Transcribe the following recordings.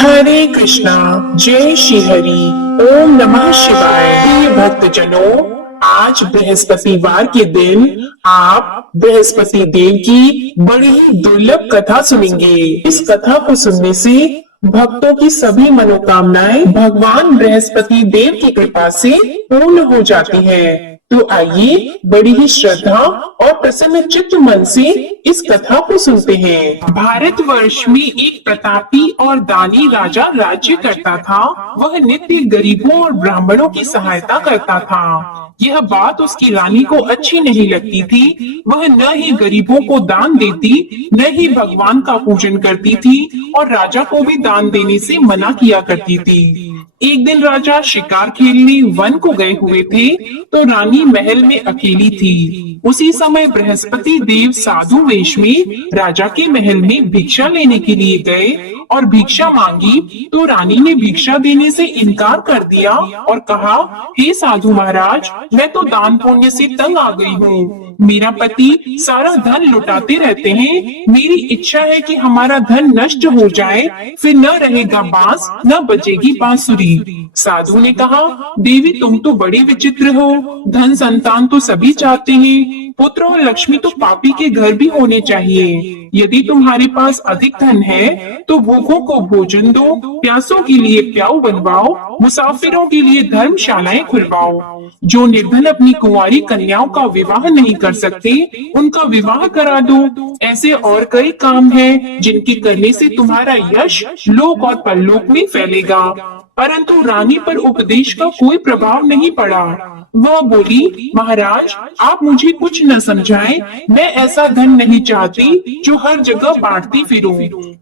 हरे कृष्णा। जय श्री हरि। ओम नमः शिवाय। प्रिय भक्तजनों, आज बृहस्पतिवार के दिन आप बृहस्पति देव की बड़ी ही दुर्लभ कथा सुनेंगे। इस कथा को सुनने से भक्तों की सभी मनोकामनाएं भगवान बृहस्पति देव की कृपा से पूर्ण हो जाती हैं। तो आइए बड़ी ही श्रद्धा और प्रसन्न चित्त मन से इस कथा को सुनते हैं। भारतवर्ष में एक प्रतापी और दानी राजा राज्य करता था। वह नित्य गरीबों और ब्राह्मणों की सहायता करता था। यह बात उसकी रानी को अच्छी नहीं लगती थी। वह न ही गरीबों को दान देती, न ही भगवान का पूजन करती थी और राजा को भी दान देने से मना किया करती थी। एक दिन राजा शिकार खेलने वन को गए हुए थे, तो रानी महल में अकेली थी। उसी समय बृहस्पति देव साधु वेश में राजा के महल में भिक्षा लेने के लिए गए और भिक्षा मांगी, तो रानी ने भिक्षा देने से इनकार कर दिया और कहा, हे साधु महाराज, मैं तो दान पुण्य से तंग आ गई हूँ। मेरा पति सारा धन लुटाते रहते हैं। मेरी इच्छा है कि हमारा धन नष्ट हो जाए, फिर न रहेगा बांस, न बजेगी बांसुरी। साधु ने कहा, देवी तुम तो बड़ी विचित्र हो। धन संतान तो सभी चाहते हैं, पुत्र और लक्ष्मी तो पापी के घर भी होने चाहिए। यदि तुम्हारे पास अधिक धन है तो भूखों को भोजन दो, प्यासों के लिए प्याऊ बनवाओ, मुसाफिरों के लिए धर्मशालाएं खुलवाओ। जो निर्धन अपनी कुंवारी कन्याओं का विवाह नहीं कर सकते, उनका विवाह करा दो। ऐसे और कई काम हैं जिनके करने से तुम्हारा यश लोक और परलोक में फैलेगा। परंतु रानी पर उपदेश का कोई प्रभाव नहीं पड़ा। वह बोली, महाराज आप मुझे कुछ न समझाएं, मैं ऐसा धन नहीं चाहती जो हर जगह बांटती फिरूं।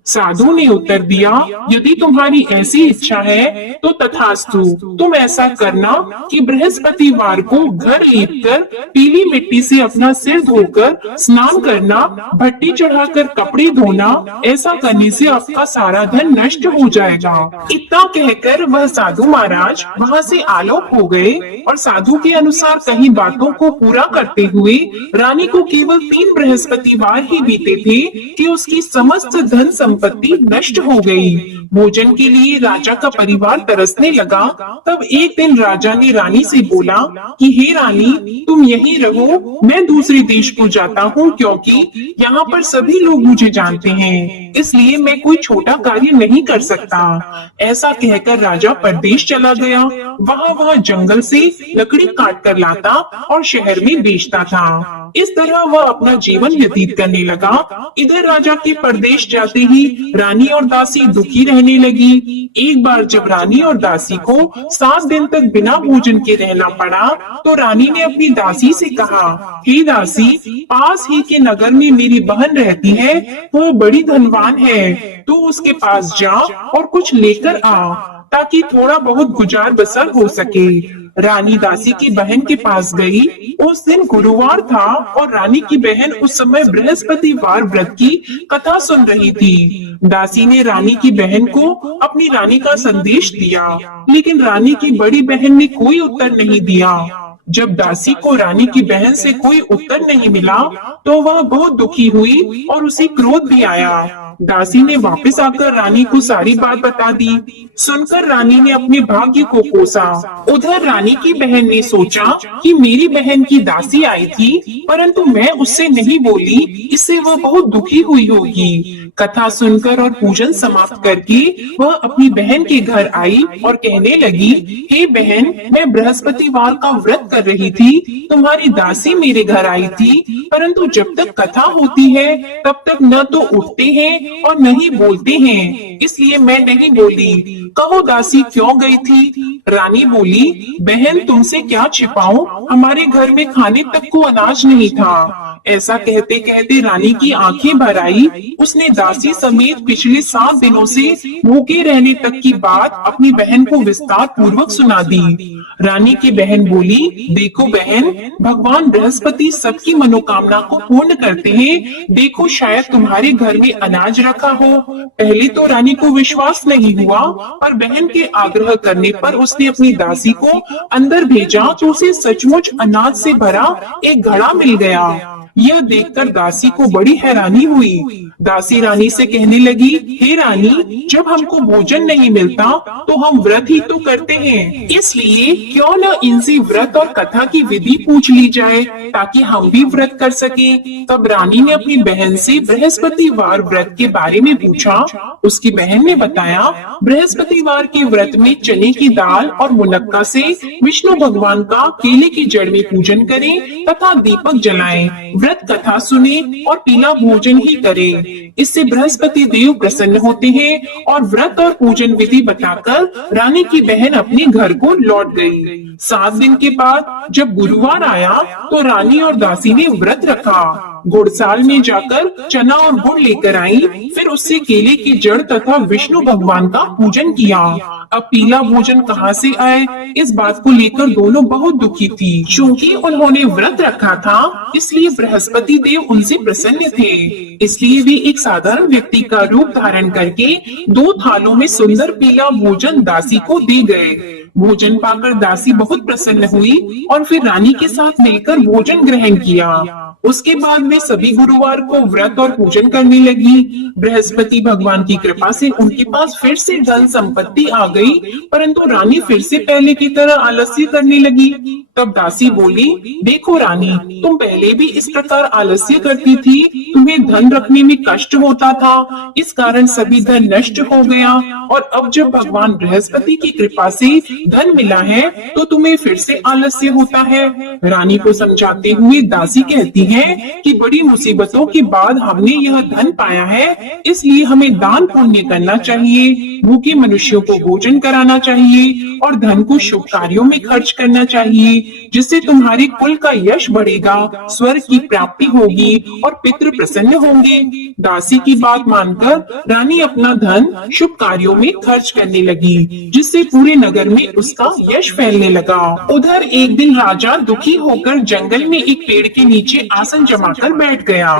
साधु ने उत्तर दिया, यदि तुम्हारी ऐसी इच्छा है तो तथास्तु। तुम ऐसा करना कि बृहस्पतिवार को घर लीपकर पीली मिट्टी से अपना सिर धोकर स्नान करना, भट्टी चढ़ाकर कपड़े धोना। ऐसा करने से आपका सारा धन नष्ट हो जाएगा। इतना कहकर वह साधु महाराज वहाँ से आलोक हो गए और साधु के अनुसार कई बातों को पूरा करते हुए रानी को केवल 3 बृहस्पतिवार ही बीते थे कि उसकी समस्त धन संपत्ति नष्ट हो गई। भोजन के लिए राजा का परिवार तरसने लगा। तब एक दिन राजा ने रानी से बोला कि हे रानी, तुम यहीं रहो, मैं दूसरे देश को जाता हूँ, क्योंकि यहाँ पर सभी लोग मुझे जानते हैं, इसलिए मैं कोई छोटा कार्य नहीं कर सकता। ऐसा कहकर राजा परदेश चला गया। वह जंगल से लकड़ी काट कर लाता और शहर में बेचता था। इस तरह वह अपना जीवन व्यतीत करने लगा। इधर राजा के परदेश जाते ही रानी और दासी दुखी रहने लगी। एक बार जब रानी और दासी को 7 दिन तक बिना भोजन के रहना पड़ा, तो रानी ने अपनी दासी से कहा, हे दासी, पास ही के नगर में मेरी बहन रहती है, वो बड़ी धनवान है, तू उसके पास जा और कुछ लेकर आ, ताकि थोड़ा बहुत गुजार बसर हो सके। रानी दासी की बहन के पास गई। उस दिन गुरुवार था और रानी की बहन उस समय बृहस्पतिवार व्रत की कथा सुन रही थी। दासी ने रानी की बहन को अपनी रानी का संदेश दिया, लेकिन रानी की बड़ी बहन ने कोई उत्तर नहीं दिया। जब दासी को रानी की बहन से कोई उत्तर नहीं मिला, तो वह बहुत दुखी हुई और उसे क्रोध भी आया। दासी ने वापस आकर रानी को सारी बात बता दी। सुनकर रानी ने अपने भाग्य को कोसा। उधर रानी की बहन ने सोचा कि मेरी बहन की दासी आई थी, परंतु मैं उससे नहीं बोली, इससे वह बहुत दुखी हुई होगी। कथा सुनकर और पूजन समाप्त करके वह अपनी बहन के घर आई और कहने लगी, हे बहन, मैं बृहस्पतिवार का व्रत कर रही थी, तुम्हारी दासी मेरे घर आई थी, परंतु जब तक कथा होती है तब तक न तो उठते हैं और नहीं बोलते हैं, इसलिए मैं नहीं बोली। कहो दासी क्यों गई थी? रानी बोली, बहन तुमसे क्या छिपाऊं, हमारे घर में खाने तक को अनाज नहीं था। ऐसा कहते कहते रानी की आंखें भर आई। उसने दासी समेत पिछले 7 दिनों से भूखे रहने तक की बात अपनी बहन को विस्तार पूर्वक सुना दी। रानी की बहन बोली, देखो बहन, भगवान बृहस्पति सबकी मनोकामना को पूर्ण करते हैं। देखो शायद तुम्हारे घर में अनाज रखा हो। पहले तो रानी को विश्वास नहीं हुआ, पर बहन के आग्रह करने पर उसने अपनी दासी को अंदर भेजा तो उसे सचमुच अनाज से भरा एक घड़ा मिल गया। यह देखकर दासी को बड़ी हैरानी हुई। दासी रानी से कहने लगी, हे रानी, जब हमको भोजन नहीं मिलता तो हम व्रत ही तो करते हैं, इसलिए क्यों न इनसे व्रत और कथा की विधि पूछ ली जाए ताकि हम भी व्रत कर सके। तब रानी ने अपनी बहन से बृहस्पतिवार व्रत के बारे में पूछा। उसकी बहन ने बताया, बृहस्पतिवार के व्रत में चने की दाल और मुनक्का से विष्णु भगवान का केले की जड़ में पूजन करें तथा दीपक जलाएं, व्रत कथा सुने और पीला भोजन ही करें। इससे बृहस्पति देव प्रसन्न होते हैं। और व्रत और पूजन विधि बताकर रानी की बहन अपने घर को लौट गई। 7 दिन के बाद जब गुरुवार आया तो रानी और दासी ने व्रत रखा। घुड़साल में जाकर चना और गुड़ लेकर आई, फिर उससे केले की जड़ तथा विष्णु भगवान का पूजन किया। अब पीला भोजन कहाँ से आए, इस बात को लेकर दोनों बहुत दुखी थी। क्योंकि उन्होंने व्रत रखा था, इसलिए बृहस्पति देव उनसे प्रसन्न थे। इसलिए वे एक साधारण व्यक्ति का रूप धारण करके 2 थालों में सुंदर पीला भोजन दासी को दे गए। भोजन पाकर दासी बहुत प्रसन्न हुई और फिर रानी के साथ मिलकर भोजन ग्रहण किया। उसके बाद वे सभी गुरुवार को व्रत और पूजन करने लगी। बृहस्पति भगवान की कृपा से उनके पास फिर से धन संपत्ति आ गई, परंतु रानी फिर से पहले की तरह आलस्य करने लगी। तब दासी बोली, देखो रानी, तुम पहले भी इस प्रकार आलस्य करती थी, तुम्हें धन रखने में कष्ट होता था, इस कारण सभी धन नष्ट हो गया, और अब जब भगवान बृहस्पति की कृपा से धन मिला है तो तुम्हें फिर से आलस्य होता है। रानी को समझाते हुए दासी कहती है कि बड़ी मुसीबतों के बाद हमने यह धन पाया है, इसलिए हमें दान पुण्य करना चाहिए, भूखे मनुष्यों को भोजन कराना चाहिए और धन को शुभ कार्यों में खर्च करना चाहिए, जिससे तुम्हारे कुल का यश बढ़ेगा, स्वर्ग की प्राप्ति होगी और पितृ प्रसन्न होंगे। दासी की बात मानकर रानी अपना धन शुभ कार्यों में खर्च करने लगी, जिससे पूरे नगर में उसका यश फैलने लगा। उधर एक दिन राजा दुखी होकर जंगल में एक पेड़ के नीचे आसन जमाकर बैठ गया।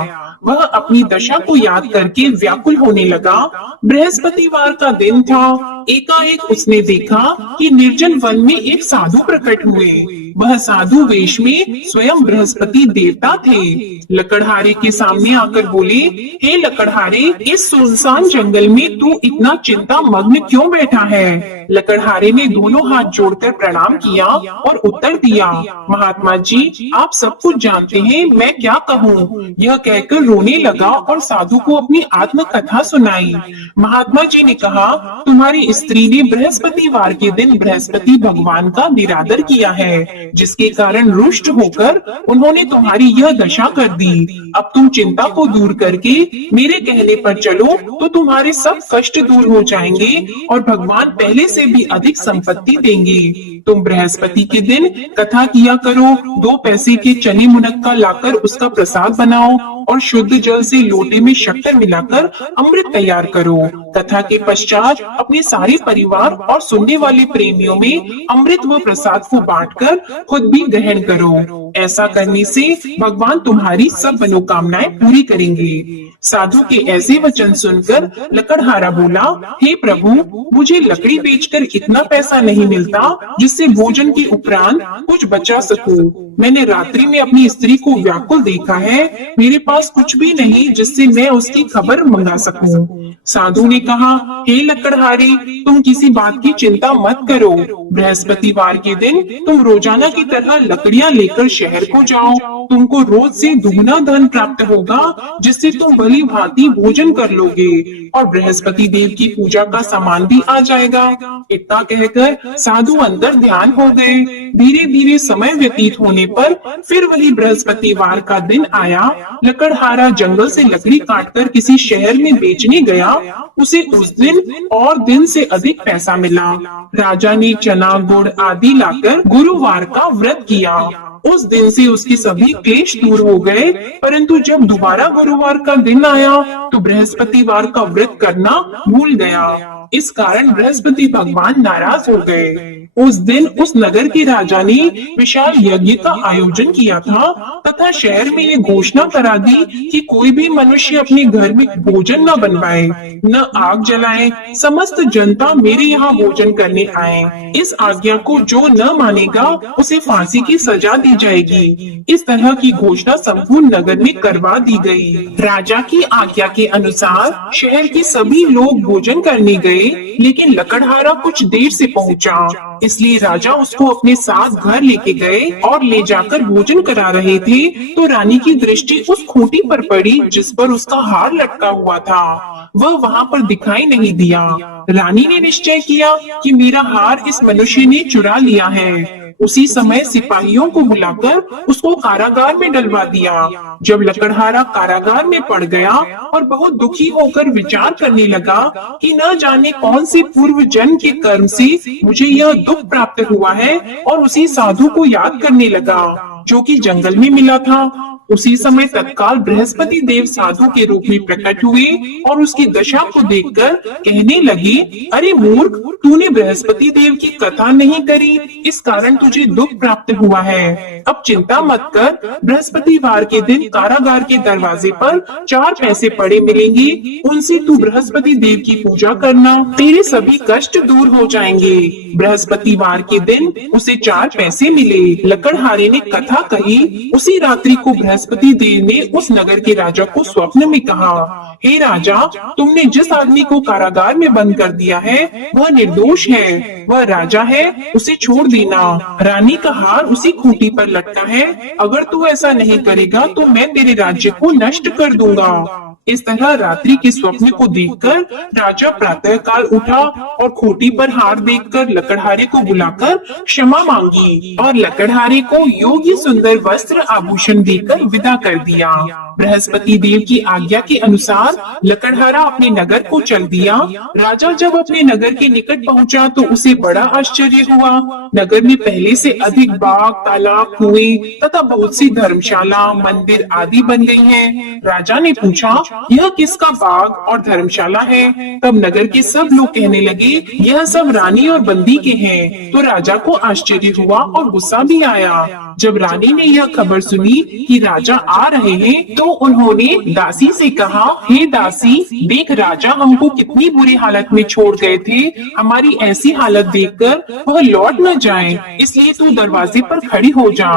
वह अपनी दशा को याद करके व्याकुल होने लगा। बृहस्पतिवार का दिन था। एकाएक उसने देखा कि निर्जन वन में एक साधु प्रकट हुए। वह साधु वेश में स्वयं बृहस्पति देवता थे। लकड़हारे के सामने आकर बोले, हे लकड़हारे, इस सुनसान जंगल में तू इतना चिंता मग्न क्यों बैठा है? लकड़हारे ने दोनों हाथ जोड़कर प्रणाम किया और उत्तर दिया, महात्मा जी, आप सब कुछ जानते हैं, मैं क्या कहूँ? यह कहकर रोने लगा और साधु को अपनी आत्म कथा सुनाई। महात्मा जी ने कहा, तुम्हारी स्त्री ने बृहस्पतिवार के दिन बृहस्पति भगवान का निरादर किया है, जिसके कारण रुष्ट होकर उन्होंने तुम्हारी यह दशा कर दी। अब तुम चिंता को दूर करके मेरे कहने पर चलो तो तुम्हारे सब कष्ट दूर हो जाएंगे और भगवान पहले से भी अधिक संपत्ति देंगे। तुम बृहस्पति के दिन कथा किया करो, 2 पैसे के चने मुनक्का लाकर उसका प्रसाद बनाओ और शुद्ध जल से लोटे में शक्कर मिलाकर अमृत तैयार करो। कथा के पश्चात अपने सारे परिवार और सुनने वाले प्रेमियों में अमृत व प्रसाद को बांटकर खुद भी ग्रहण करो। ऐसा करने से भगवान तुम्हारी सब मनोकामनाएं पूरी करेंगे। साधु के ऐसे वचन सुनकर लकड़हारा बोला, हे प्रभु, मुझे लकड़ी बेचकर इतना पैसा नहीं मिलता जिससे भोजन के उपरांत कुछ बचा सकूं। मैंने रात्रि में अपनी स्त्री को व्याकुल देखा है, मेरे पास कुछ भी नहीं जिससे मैं उसकी खबर मंगा सकूं। साधु ने कहा, हे लकड़हारे, तुम किसी बात की चिंता मत करो। बृहस्पतिवार के दिन तुम रोजाना की तरह लकड़ियां लेकर शहर को जाओ। तुमको रोज से दुगना धन प्राप्त होगा, जिससे तुम भली भांति भोजन कर लोगे और बृहस्पति देव की पूजा का सामान भी आ जाएगा। इतना कहकर साधु अंदर ध्यान हो गए। धीरे धीरे समय व्यतीत होने पर फिर वही बृहस्पतिवार का दिन आया। लकड़हारा जंगल से लकड़ी काटकर किसी शहर में बेचने गया। उसे उस दिन और दिन से अधिक पैसा मिला। राजा ने चना गुड़ आदि लाकर गुरुवार का व्रत किया। उस दिन से उसके सभी क्लेश दूर हो गए। परंतु जब दोबारा गुरुवार का दिन आया तो बृहस्पतिवार का व्रत करना भूल गया। इस कारण बृहस्पति भगवान नाराज हो गए। उस दिन उस नगर के राजा ने विशाल यज्ञ का आयोजन किया था तथा शहर में ये घोषणा करा दी कि कोई भी मनुष्य अपने घर में भोजन न बनवाए, न आग जलाए। समस्त जनता मेरे यहाँ भोजन करने आए। इस आज्ञा को जो न मानेगा उसे फांसी की सजा दी जाएगी। इस तरह की घोषणा संपूर्ण नगर में करवा दी गई। राजा की आज्ञा के अनुसार शहर के सभी लोग भोजन करने गए, लेकिन लकड़हारा कुछ देर से पहुंचा। इसलिए राजा उसको अपने साथ घर लेके गए और ले जाकर भोजन करा रहे थे तो रानी की दृष्टि उस खूंटी पर पड़ी जिस पर उसका हार लटका हुआ था। वह वहाँ पर दिखाई नहीं दिया। रानी ने निश्चय किया कि मेरा हार इस मनुष्य ने चुरा लिया है। उसी समय सिपाहियों को बुलाकर उसको कारागार में डलवा दिया। जब लकड़हारा कारागार में पड़ गया और बहुत दुखी होकर विचार करने लगा कि न जाने कौन से पूर्व जन्म के कर्म से मुझे यह दुख प्राप्त हुआ है, और उसी साधु को याद करने लगा जो कि जंगल में मिला था। उसी समय तत्काल बृहस्पति देव साधु के रूप में प्रकट हुए और उसकी दशा को देखकर कहने लगे, अरे मूर्ख, तूने बृहस्पति देव की कथा नहीं करी, इस कारण तुझे दुख प्राप्त हुआ है। अब चिंता मत कर, बृहस्पतिवार के दिन कारागार के दरवाजे पर 4 पैसे पड़े मिलेंगे, उनसे तू बृहस्पति देव की पूजा करना, तेरे सभी कष्ट दूर हो जाएंगे। बृहस्पतिवार के दिन उसे 4 पैसे मिले। लकड़हारे ने कथा कही। उसी रात्रि को बृहस्पति देव ने उस नगर के राजा को स्वप्न में कहा, हे राजा, तुमने जिस आदमी को कारागार में बंद कर दिया है वह निर्दोष है, वह राजा है, उसे छोड़ देना। रानी का हार उसी खूंटी पर लटका है, अगर तू ऐसा नहीं करेगा तो मैं तेरे राज्य को नष्ट कर दूंगा। इस तरह रात्रि के स्वप्न को देखकर राजा प्रातः काल उठा और खूंटी पर हार देखकर लकड़हारे को बुलाकर क्षमा मांगी और लकड़हारे को योग्य सुंदर वस्त्र आभूषण देकर विदा कर दिया। बृहस्पति देव की आज्ञा के अनुसार लकड़हारा अपने नगर को चल दिया। राजा जब अपने नगर के निकट पहुंचा तो उसे बड़ा आश्चर्य हुआ। नगर में पहले से अधिक बाग, तालाब, कुएं तथा बहुत सी धर्मशाला, मंदिर आदि बन गई हैं। राजा ने पूछा, यह किसका बाग और धर्मशाला है? तब नगर के सब लोग कहने लगे, यह सब रानी और बंदी के हैं। तो राजा को आश्चर्य हुआ और गुस्सा भी आया। जब रानी ने यह खबर सुनी कि राजा आ रहे हैं तो उन्होंने दासी से कहा, हे दासी, देख राजा हमको कितनी बुरी हालत में छोड़ गए थे, हमारी ऐसी हालत देखकर वह लौट न जाए, इसलिए तू दरवाजे पर खड़ी हो जा।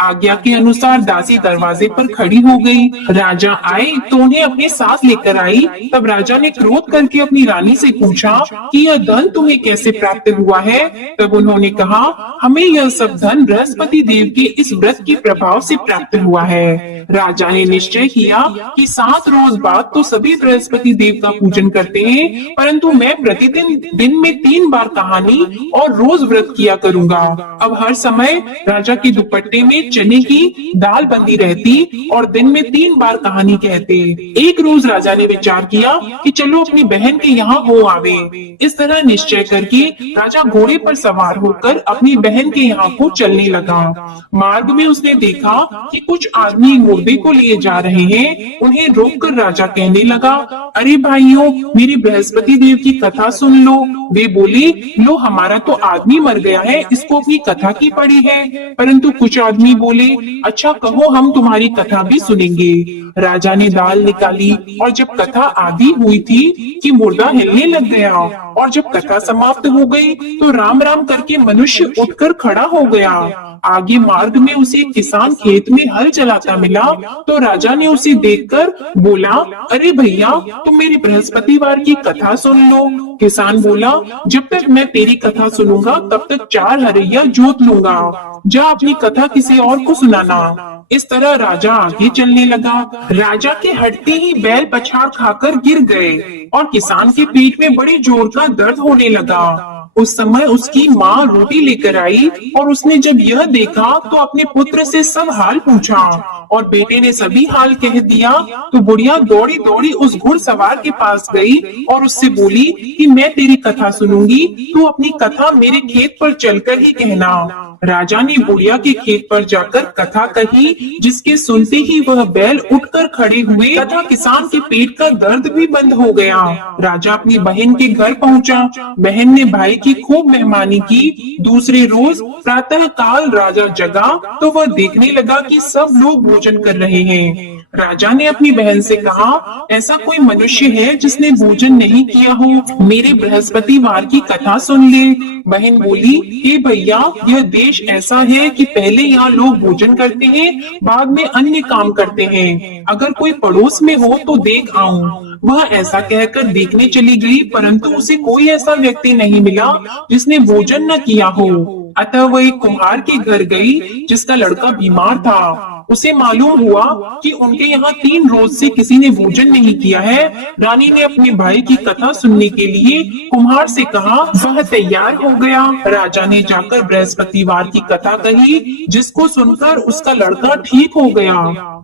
आज्ञा के अनुसार दासी दरवाजे पर खड़ी हो गई। राजा आए तो उन्हें अपने साथ लेकर आई। तब राजा ने क्रोध करके अपनी रानी से पूछा कि यह धन तुम्हें कैसे प्राप्त हुआ है? तब उन्होंने कहा, हमें यह सब धन बृहस्पति देव के इस व्रत के प्रभाव से प्राप्त हुआ है। राजा ने निश्चय किया कि 7 रोज बाद तो सभी बृहस्पति देव का पूजन करते हैं, परंतु मैं प्रतिदिन दिन में 3 बार कहानी और रोज व्रत किया करूंगा। अब हर समय राजा के दुपट्टे में चने की दाल बंधी रहती और दिन में 3 बार कहानी कहते। एक रोज राजा ने विचार किया कि चलो अपनी बहन के यहाँ हो आवे। इस तरह निश्चय करके राजा घोड़े पर सवार होकर अपनी बहन के यहाँ को चलने लगा। मार्ग में उसने देखा कि कुछ आदमी मुर्दे को लिए जा रहे हैं। उन्हें रोककर राजा कहने लगा, अरे भाइयों, मेरी बृहस्पति देव की कथा सुन लो। वे बोले, लो हमारा तो आदमी मर गया है, इसको अपनी कथा की पड़ी है। परंतु कुछ आदमी बोले, अच्छा कहो, हम तुम्हारी कथा भी सुनेंगे। राजा ने दाल निकाली और जब कथा आधी हुई थी कि मुर्दा हिलने लग गया, और जब कथा समाप्त हो गई तो राम राम करके मनुष्य उठकर खड़ा हो गया। आगे मार्ग में उसे एक किसान खेत में हल चलाता मिला तो राजा ने उसे देखकर बोला, अरे भैया, तुम मेरी बृहस्पतिवार की कथा सुन लो। किसान बोला, जब तक मैं तेरी कथा सुनूंगा तब तक 4 हरैया जोत लूंगा, जा अपनी कथा किसी और को सुनाना। इस तरह राजा आगे चलने लगा। राजा के हटते ही बैल पछाड़ खाकर गिर गए और किसान के पेट में बड़ी जोर का दर्द होने लगा। उस समय उसकी माँ रोटी लेकर आई और उसने जब यह देखा तो अपने पुत्र से सब हाल पूछा और बेटे ने सभी हाल कह दिया। तो बुढ़िया दौड़ी दौड़ी उस घुड़सवार के पास गई और उससे बोली कि मैं तेरी कथा सुनूंगी, तू अपनी कथा मेरे खेत पर चलकर ही कहना। राजा ने बुढ़िया के खेत पर जाकर कथा कही, जिसके सुनते ही वह बैल उठकर खड़े हुए तथा किसान के पेट का दर्द भी बंद हो गया। राजा अपनी बहन के घर पहुंचा। बहन ने भाई की खूब मेहमानी की। दूसरे रोज प्रातः काल राजा जगा तो वह देखने लगा कि सब लोग भोजन कर रहे हैं। राजा ने अपनी बहन से कहा, ऐसा कोई मनुष्य है जिसने भोजन नहीं किया हो? मेरे बृहस्पतिवार की कथा सुन ले। बहन बोली, हे भैया, यह देश ऐसा है कि पहले यहाँ लोग भोजन करते हैं, बाद में अन्य काम करते हैं। अगर कोई पड़ोस में हो तो देख आऊं। वह ऐसा कहकर देखने चली गई, परंतु उसे कोई ऐसा व्यक्ति नहीं मिला जिसने भोजन न किया हो। अतः वह एक कुम्हार के घर गई जिसका लड़का बीमार था। उसे मालूम हुआ कि उनके यहाँ 3 रोज से किसी ने भोजन नहीं किया है। रानी ने अपने भाई की कथा सुनने के लिए कुम्हार से कहा। वह तैयार हो गया। राजा ने जाकर बृहस्पतिवार की कथा कही, जिसको सुनकर उसका लड़का ठीक हो गया।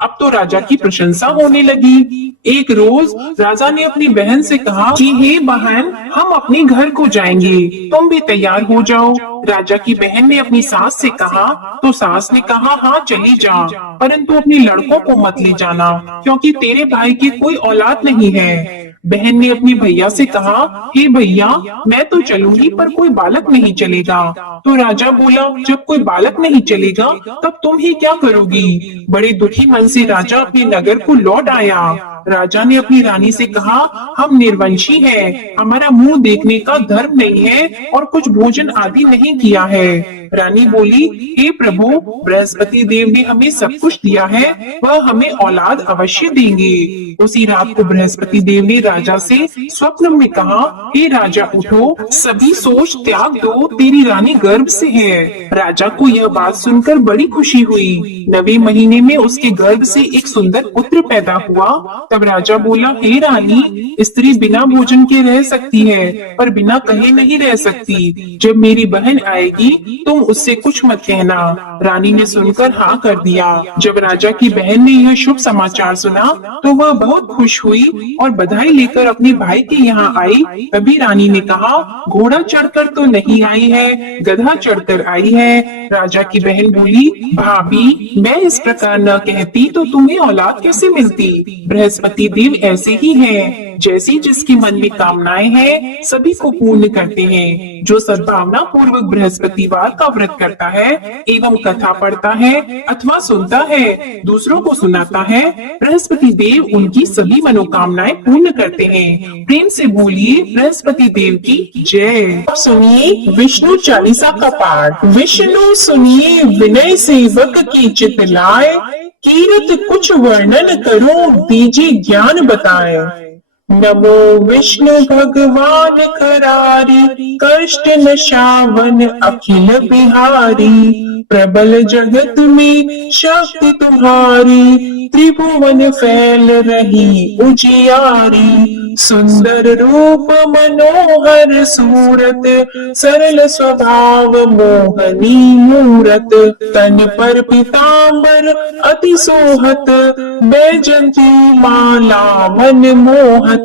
अब तो राजा की प्रशंसा होने लगी। एक रोज राजा ने अपनी बहन से कहा कि हे बहन, हम अपने घर को जाएंगे, तुम भी तैयार हो जाओ। राजा की बहन ने अपनी सास से कहा तो सास ने कहा, हाँ चली जा, परंतु अपने लड़कों को मत ले जाना, क्योंकि तेरे भाई की कोई औलाद नहीं है। बहन ने अपने भैया से कहा, हे भैया, मैं तो चलूंगी पर कोई बालक नहीं चलेगा। तो राजा बोला, जब कोई बालक नहीं चलेगा तब तुम ही क्या करोगी? बड़े दुखी मन से राजा अपने नगर को लौट आया। राजा ने अपनी रानी से कहा, हम निर्वंशी हैं, हमारा मुंह देखने का धर्म नहीं है और कुछ भोजन आदि नहीं किया है। रानी बोली, हे प्रभु, बृहस्पति देव ने हमें सब कुछ दिया है, वह हमें औलाद अवश्य देंगे। उसी रात को बृहस्पति देव ने राजा से स्वप्न में कहा, हे राजा उठो, सभी सोच त्याग दो, तेरी रानी गर्भ से है। राजा को यह बात सुनकर बड़ी खुशी हुई। 9वें महीने में उसके गर्भ से एक सुंदर पुत्र पैदा हुआ। तब राजा बोला, हे रानी, स्त्री बिना भोजन के रह सकती है पर बिना कहे नहीं रह सकती। जब मेरी बहन आएगी तुम उससे कुछ मत कहना। रानी ने सुनकर हाँ कर दिया। जब राजा की बहन ने यह शुभ समाचार सुना तो वह बहुत खुश हुई और बधाई लेकर अपने भाई के यहाँ आई। तभी रानी ने कहा, घोड़ा चढ़कर तो नहीं आई है, गधा चढ़कर आई है। राजा की बहन बोली, भाभी, मैं इस प्रकार न कहती तो तुम्हें औलाद कैसे मिलती? बृहस्पति देव ऐसे ही हैं, जैसी जिसके मन में कामनाएं हैं सभी को पूर्ण करते हैं। जो सद्भावना पूर्वक बृहस्पतिवार का व्रत करता है एवं कथा पढ़ता है अथवा सुनता है, दूसरों को सुनाता है, बृहस्पति देव उनकी सभी मनोकामनाएं पूर्ण करते हैं। प्रेम से बोलिए बृहस्पति देव की जय। सुनिए विष्णु चालीसा का पाठ। विष्णु सुनिए विनय सेवक की चित लाए, कीरत कुछ वर्णन करूं दीजिए ज्ञान बताए। नमो विष्णु भगवान करारी, कष्ट नशावन अखिल बिहारी। प्रबल जगत में शक्ति तुम्हारी, त्रिभुवन फैल रही उजियारी। सुंदर रूप मनोहर सूरत, सरल स्वभाव मोहनी मूरत। तन पर पीतांबर अति सोहत, बैजंती माला मन मोहत।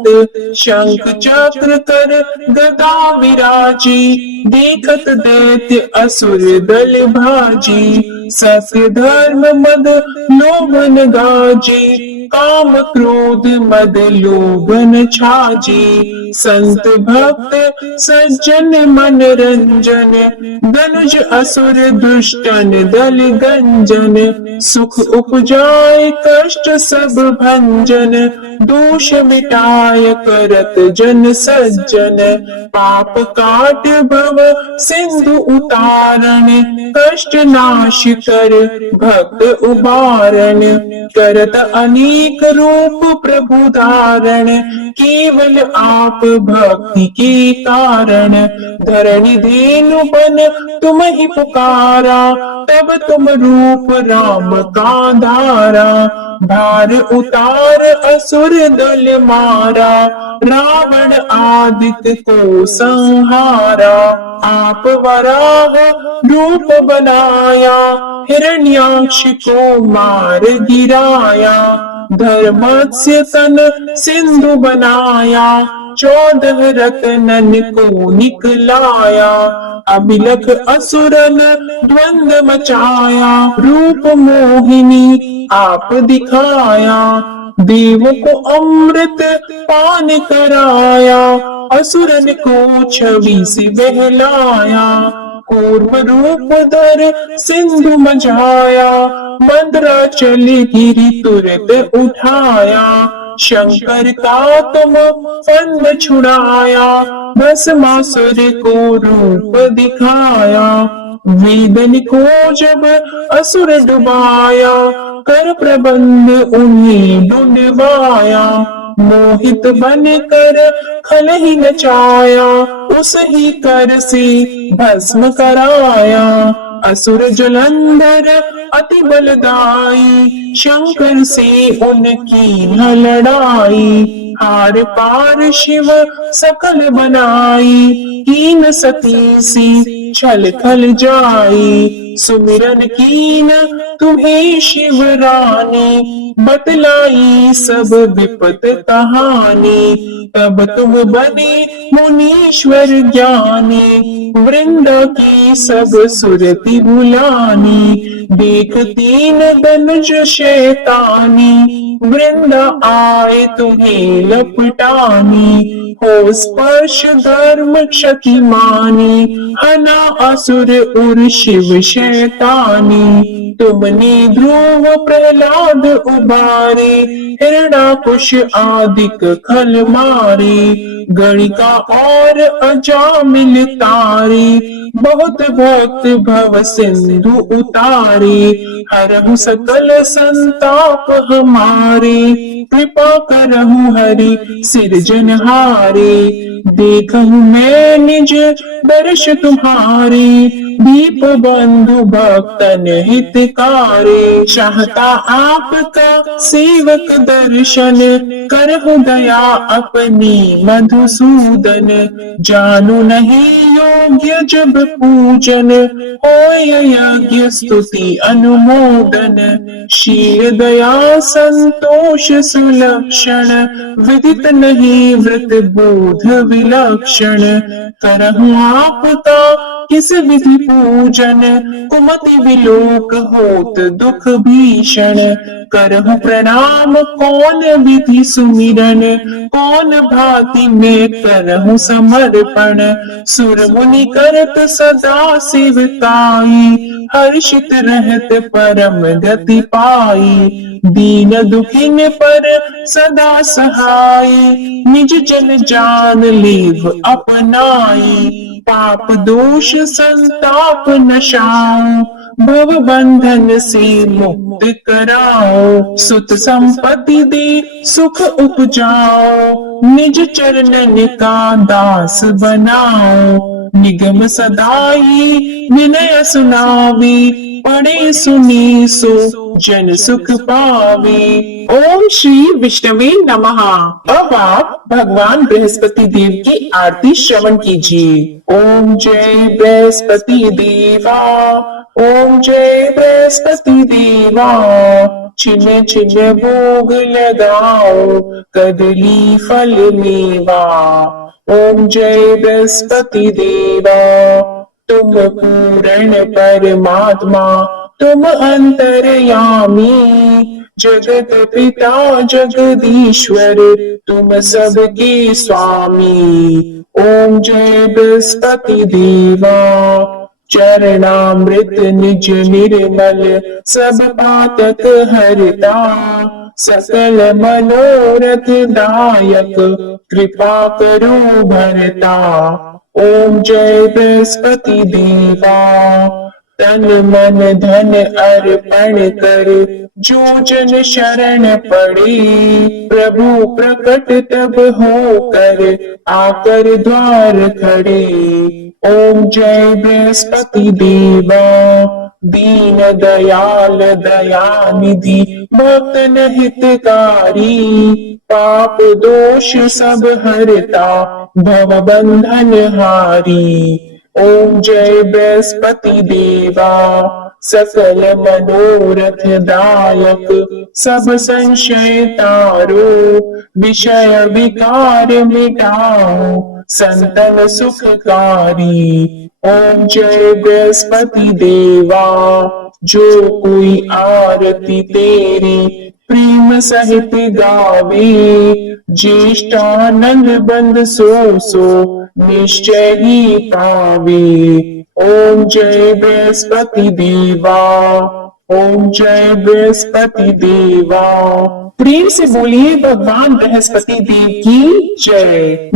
शंख चक्र कर गदा विराजी, देखत दैत्य असुर दल भाजी। सत्य धर्म मद लोभन गाजी, काम क्रोध मद लोभन छाजी। संत भक्त सज्जन मन रंजन, धनुज असुर दुष्टन दल गंजन। सुख उपजाए कष्ट सब भंजन, दोष मिटाय करत जन सज्जन। पाप काट भव सिंधु उतारण, कष्ट नाश कर भक्त उबारण। करत अनेक रूप प्रभु धारण, केवल आप भक्ति के कारण। धरणि धेनु बन तुम ही पुकारा, तब तुम रूप राम का धारा। भार उतार असुर दल मारा, रावण आदित्य को संहारा। आप वराह रूप बनाया, हिरण्याक्ष को मार गिराया। धर्मस्य तन सिंधु बनाया, 14 रत्नन को निकलाया, अभिलख असुरन द्वंद मचाया, रूप मोहिनी आप दिखाया, देव को अमृत पान कराया, असुरन को छवि से बहलाया, कूर्म रूप धर सिंधु मझाया, मंदराचल गिरि तुरंत उठाया, शंकर का तुम फंद छुड़ाया, भस्मासुर को रूप दिखाया, वेदन को जब असुर डुबाया, कर प्रबंध उन्हें ढूंढवाया, मोहित बन कर खल ही नचाया, उस ही कर से भस्म कराया, असुर जलंधर अति बलदाई, शंकर से उनकी न लड़ाई, हार पार शिव सकल बनाई, कीन सती सी छल खल जाई, सुमिरन कीन तुम्हें शिव रानी, बतलाई सब विपत कहानी, तब तुम बने मुनीश्वर ज्ञानी, वृंद की सब सुरति बुलानी, देख तीन धनुष शैतानी, वृंद आए तुम्हें लपटानी, हो स्पर्श धर्म क्षति मानी, हना असुर उर शिव शैतानी, तुमने ध्रुव प्रहलाद उबारे, हिरणाकुश आदिक खल मारे, गणिका और अजामिल तारे, बहुत भक्त भव सिंधु उतारे, हरहु सकल संताप हमारे, कृपा करहु हरि सिरजनहारे, देखहु मैं निज दर्श तुम्हारे, दीप बंधु भक्तन हितकारी, चाहता आपका सेवक दर्शन, करहु दया अपनी मधुसूदन, जानू नहीं योग्य जब पूजन, होय यज्ञ स्तुति अनुमोदन, शील दया संतोष सुलक्षण, विदित नहीं व्रत बोध विलक्षण, करहु आपका किस विधि पूजन, कुमति विलोक होत दुख भीषण, करहु प्रणाम कौन विधि सुमिरन, कौन भांति में करहु समर्पण, सुर मुनि करत सदा सेवकाई, हर्षित रहत परम गति पाई, दीन दुखिन पर सदा सहाय, निज जन जान लेव अपनाई, पाप दोष संताप नशाओ, भव बंधन से मुक्त कराओ, सुत संपत्ति दे सुख उपजाओ, निज चरणन का दास बनाओ, निगम सदाई विनय सुनावे, पढ़े सुनी सो जन सुख पावे। ओम श्री विष्णवे नमः। अब आप भगवान बृहस्पति देव की आरती श्रवण कीजिए। ओम जय बृहस्पति देवा, ओम जय बृहस्पति देवा, छिन्न छिन्न भोग लगाओ, कदली फल मेवा। ओम जय बृहस्पति देवा, तुम पूर्ण परमात्मा, तुम अंतर्यामी, जगत पिता जगदीश्वर, तुम सबके स्वामी। ओम जय बृहस्पति देवा, चरणामृत निज निर्मल, सब पातक हरता, सकल मनोरथ दायक, कृपा करो भरता। ओम जय बृहस्पति देवा, तन मन धन अर्पण कर, जो जन शरण पड़े, प्रभु प्रकट तब हो कर, आकर द्वार खड़े। ओम जय बृहस्पति देवा, दीन दयाल दयानिधि, भक्त हितकारी, पाप दोष सब हरता, भव बंधन हारी। ओम जय बृहस्पति देवा, सकल मनोरथ दायक सब संशय तारो, विषय विकार मिटाओ संतन सुखकारी। ओम जय बृहस्पति देवा, जो कोई आरती तेरी प्रेम सहित गावे, ज्येष्ठानंद बंद सो निश्चय ही पावे। ओम जय बृहस्पति देवा, ओम जय बृहस्पति देवा। प्रेम से बोलिए भगवान बृहस्पति देव की जय।